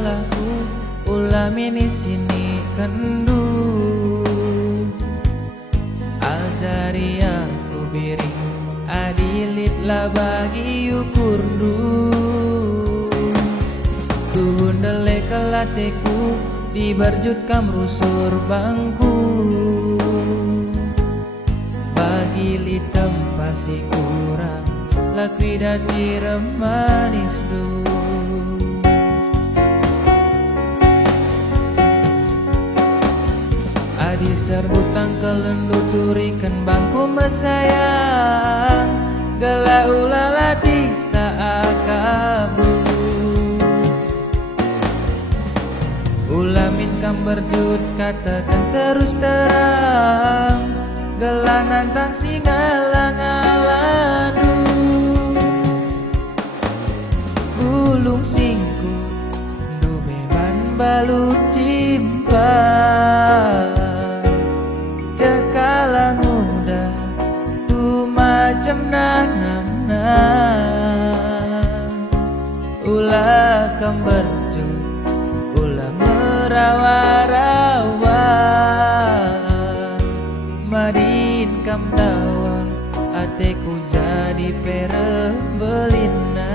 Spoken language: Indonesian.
salahku ulami sini kendu ajari aku biri adilit lah bagi ukurdu tuhun dele kelateku diberjut kam rusur bangku bagi litem pasi kurang lakwida ciremanis du adi serbutang kelendu turikan bangku mesayang gela ulalati saakabu ulamin kam berjut katakan terus terang gela nantang singalang-aladu gulung singku du beban balut cimpa cekala muda tu macam nanam ulah kam berjut ulah merawa-rawa madin kam tawa ateku jadi perebelina